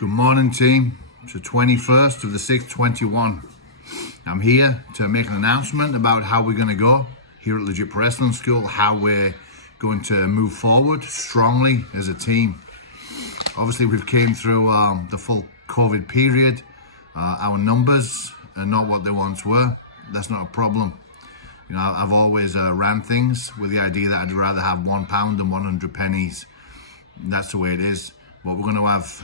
Good morning, team. It's the 21st of the 6th, 21. I'm here to make an announcement about how we're going to go here at Legit Pro Wrestling School, how we're going to move forward strongly as a team. Obviously, we've came through the full COVID period. Our numbers are not what they once were. That's not a problem. You know, I've always ran things with the idea that I'd rather have £1 than 100 pennies. And that's the way it is. But we're going to have,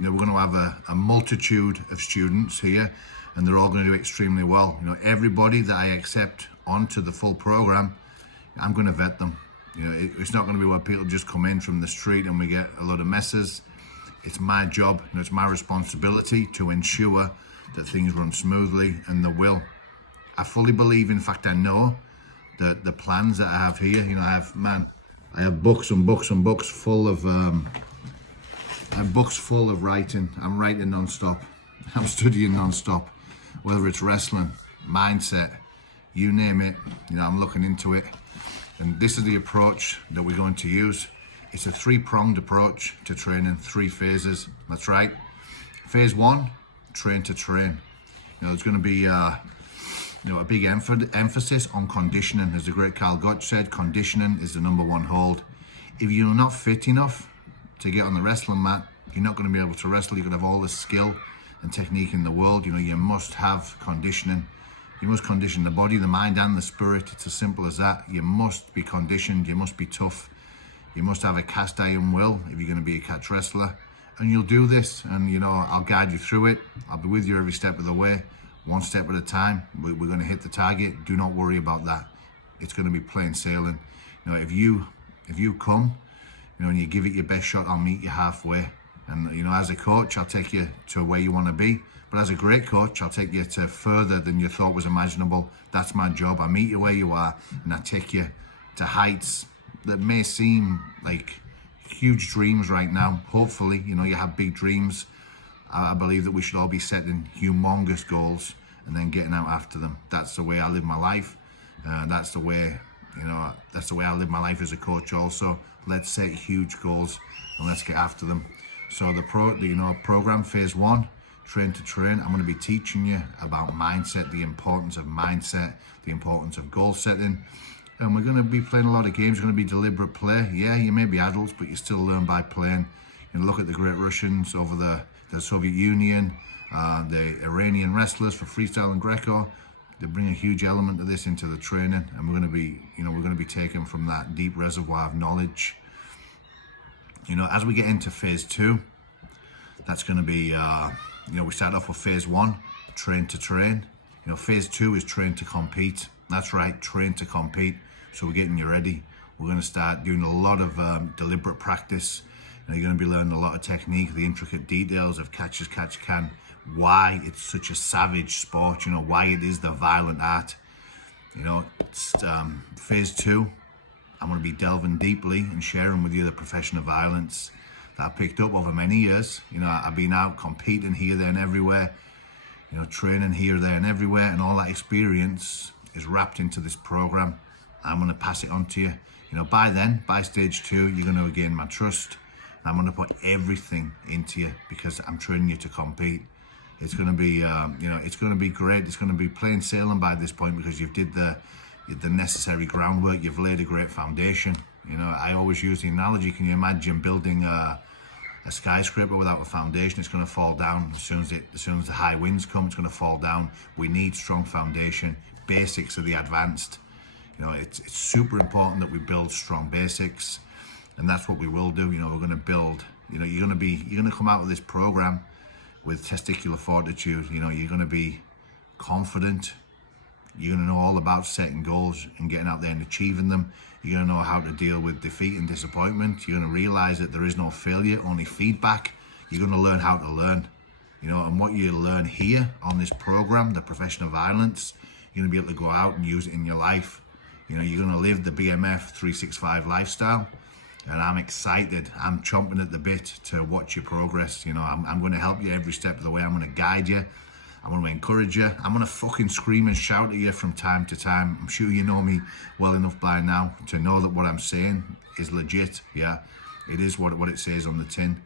we're going to have a multitude of students here, and they're all going to do extremely well. You know, everybody that I accept onto the full program, I'm going to vet them. You know, it's not going to be where people just come in from the street and we get a lot of messes. It's my job and it's my responsibility to ensure that things run smoothly, and they will. I fully believe, in fact, I know that the plans that I have here, you know, I have books and books and books full of, I have books full of writing. I'm writing non-stop. I'm studying non-stop, whether it's wrestling, mindset, you name it, you know, I'm looking into it. And this is the approach that we're going to use. It's a three-pronged approach to training, 3 phases. That's right. Phase 1, train to train. You know, there's going to be a big emphasis on conditioning. As the great Carl Gotch said, conditioning is the #1 hold. If you're not fit enough to get on the wrestling mat, you're not going to be able to wrestle. You're going to have all the skill and technique in the world. You know, you must have conditioning. You must condition the body, the mind, and the spirit. It's as simple as that. You must be conditioned. You must be tough. You must have a cast iron will if you're going to be a catch wrestler. And you'll do this, and you know, I'll guide you through it. I'll be with you every step of the way, one step at a time. We're going to hit the target. Do not worry about that. It's going to be plain sailing. You know, if you come, you know, and you give it your best shot, I'll meet you halfway. And you know, as a coach, I'll take you to where you want to be. But as a great coach, I'll take you to further than you thought was imaginable. That's my job. I meet you where you are, and I take you to heights that may seem like huge dreams right now. Hopefully, you know, you have big dreams. I believe that we should all be setting humongous goals and then getting out after them. That's the way I live my life. That's the way, you know, that's the way I live my life as a coach also. Let's set huge goals and let's get after them. So the program phase 1, train to train, I'm going to be teaching you about mindset, the importance of mindset, the importance of goal setting. And we're going to be playing a lot of games. It's going to be deliberate play. Yeah, you may be adults, but you still learn by playing. You know, look at the great Russians over the Soviet Union, the Iranian wrestlers for freestyle and Greco. They bring a huge element of this into the training, and we're going to be taken from that deep reservoir of knowledge. You know, as we get into phase 2, that's going to be, we start off with phase 1, train to train. You know, phase 2 is train to compete. That's right, train to compete. So we're getting you ready. We're going to start doing a lot of deliberate practice. You know, you're going to be learning a lot of technique, the intricate details of catch as catch can, why it's such a savage sport, you know, why it is the violent art. You know, it's phase 2. I'm going to be delving deeply and sharing with you the profession of violence that I picked up over many years. You know, I've been out competing here, there, and everywhere. You know, training here, there, and everywhere, and all that experience is wrapped into this program. I'm going to pass it on to you. You know, by then, by stage 2, you're going to gain my trust. I'm going to put everything into you because I'm training you to compete. It's going to be, it's going to be great. It's going to be plain sailing by this point because you've did the necessary groundwork. You've laid a great foundation. You know, I always use the analogy. Can you imagine building a skyscraper without a foundation? It's going to fall down as soon as the high winds come. It's going to fall down. We need strong foundation. Basics are the advanced. You know, it's super important that we build strong basics, and that's what we will do. You know, we're going to build. You know, you're going to come out of this program with testicular fortitude. You know, you're going to be confident. You're going to know all about setting goals and getting out there and achieving them. You're going to know how to deal with defeat and disappointment. You're going to realize that there is no failure, only feedback. You're going to learn how to learn. You know, and what you learn here on this program, the profession of violence, you're going to be able to go out and use it in your life. You know, you're going to live the BMF 365 lifestyle. And I'm excited. I'm chomping at the bit to watch your progress. You know, I'm going to help you every step of the way. I'm going to guide you. I'm going to encourage you. I'm going to fucking scream and shout at you from time to time. I'm sure you know me well enough by now to know that what I'm saying is legit. Yeah, it is what it says on the tin.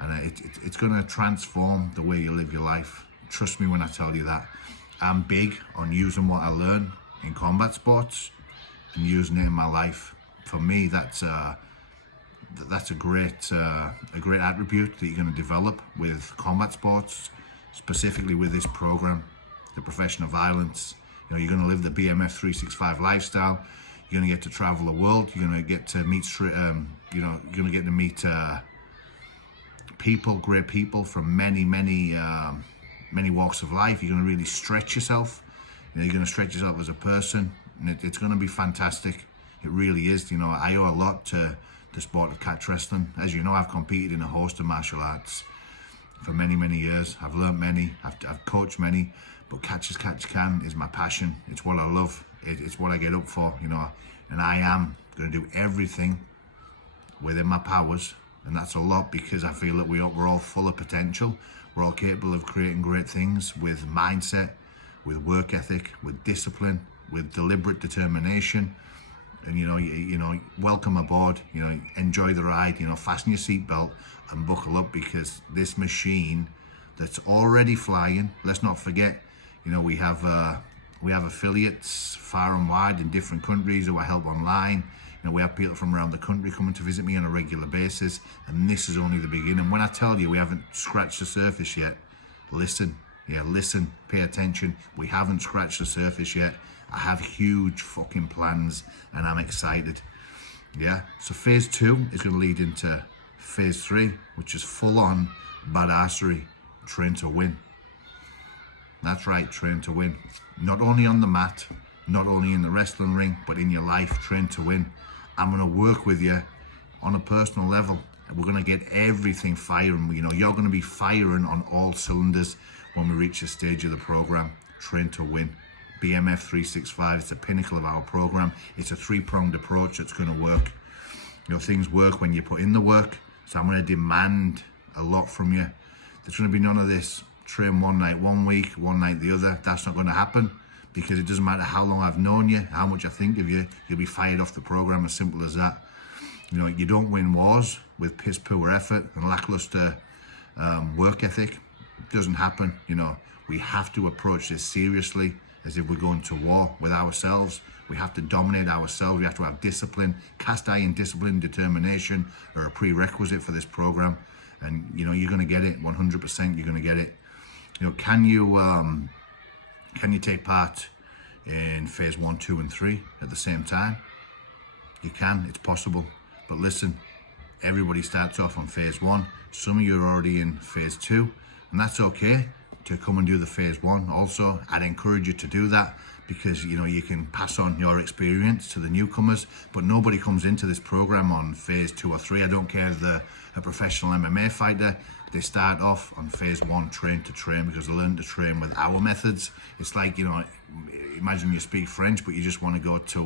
and it's going to transform the way you live your life. Trust me when I tell you that. I'm big on using what I learn in combat sports and using it in my life. For me, that's a great attribute that you're going to develop with combat sports, specifically with this program, the Professional Violence. You know, you're going to live the BMF 365 lifestyle. You're going to get to travel the world. You're going to get to meet, you're going to get to meet people, great people from many walks of life. You're going to really stretch yourself. You know, you're going to stretch yourself as a person, and it's going to be fantastic. It really is. You know, I owe a lot to the sport of catch wrestling. As you know, I've competed in a host of martial arts for many years. I've learned many. I've coached many, but catch as catch can is my passion. It's what I love. It's what I get up for. You know, and I am going to do everything within my powers. And that's a lot, because I feel that we're all full of potential. We're all capable of creating great things with mindset, with work ethic, with discipline, with deliberate determination. And you know, welcome aboard. You know, enjoy the ride. You know, fasten your seatbelt and buckle up, because this machine that's already flying. Let's not forget, you know, we have affiliates far and wide in different countries who I help online. You know, we have people from around the country coming to visit me on a regular basis, and this is only the beginning. When I tell you we haven't scratched the surface yet, listen. Yeah, listen, pay attention. We haven't scratched the surface yet. I have huge fucking plans, and I'm excited. Yeah, so phase 2 is going to lead into phase 3, which is full-on badassery, train to win. That's right, train to win. Not only on the mat, not only in the wrestling ring, but in your life, train to win. I'm going to work with you on a personal level. We're going to get everything firing. You know, you're going to be firing on all cylinders when we reach the stage of the program. Train to win. BMF 365, it's the pinnacle of our program. It's a 3-pronged approach that's going to work. You know, things work when you put in the work. So I'm going to demand a lot from you. There's going to be none of this train one night, 1 week, one night the other. That's not going to happen, because it doesn't matter how long I've known you, how much I think of you, you'll be fired off the program. As simple as that. You know, you don't win wars with piss poor effort and lackluster work ethic. It doesn't happen. You know, we have to approach this seriously, as if we're going to war with ourselves. We have to dominate ourselves. We have to have discipline. Cast iron discipline, determination are a prerequisite for this program. And, you know, you're going to get it 100%. You're going to get it. You know, can you take part in phase 1, 2, and 3 at the same time? You can. It's possible. But listen, everybody starts off on phase 1. Some of you are already in phase 2, and that's okay to come and do the phase 1 also. I'd encourage you to do that, because, you know, you can pass on your experience to the newcomers. But nobody comes into this program on phase 2 or 3. I don't care if they're a professional MMA fighter. They start off on phase 1, train to train, because they learn to train with our methods. It's like, you know, imagine you speak French, but you just want to go to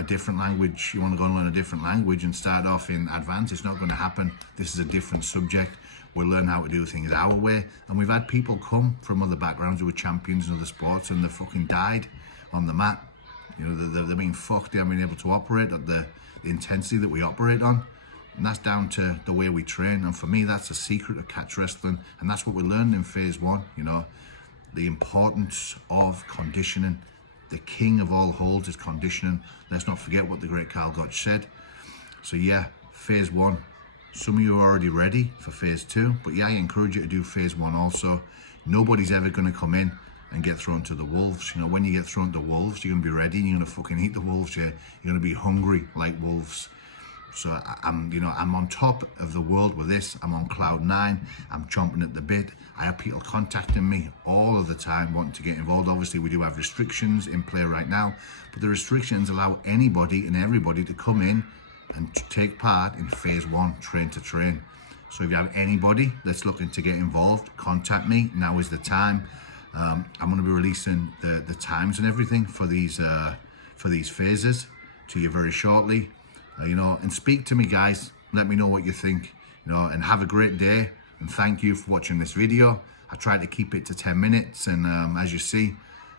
a different language. You want to go and learn a different language and start off in advanced. It's not going to happen. This is a different subject. We'll learn how to do things our way. And we've had people come from other backgrounds who were champions in other sports, and they fucking died on the mat. You know, they're being fucked. They haven't been able to operate at the intensity that we operate on. And that's down to the way we train. And for me, that's the secret of catch wrestling. And that's what we learned in phase 1, you know, the importance of conditioning. The king of all holds is conditioning. Let's not forget what the great Karl Gotch said. So yeah, phase 1. Some of you are already ready for phase 2, but yeah, I encourage you to do phase 1 also. Nobody's ever going to come in and get thrown to the wolves. You know, when you get thrown to the wolves, you're going to be ready, and you're going to fucking eat the wolves. Yeah, you're going to be hungry like wolves. So I'm on top of the world with this. I'm on cloud 9. I'm chomping at the bit. I have people contacting me all of the time wanting to get involved. Obviously, we do have restrictions in play right now, but the restrictions allow anybody and everybody to come in and take part in phase 1, train to train. So if you have anybody that's looking to get involved, contact me. Now is the time. I'm going to be releasing the times and everything for these phases to you very shortly. You know, and speak to me, guys. Let me know what you think. You know, and have a great day. And thank you for watching this video. I tried to keep it to 10 minutes, and as you see,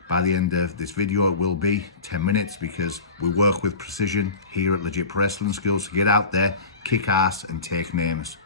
by the end of this video, it will be 10 minutes, because we work with precision here at Legit Pro Wrestling School. So get out there, kick ass, and take names.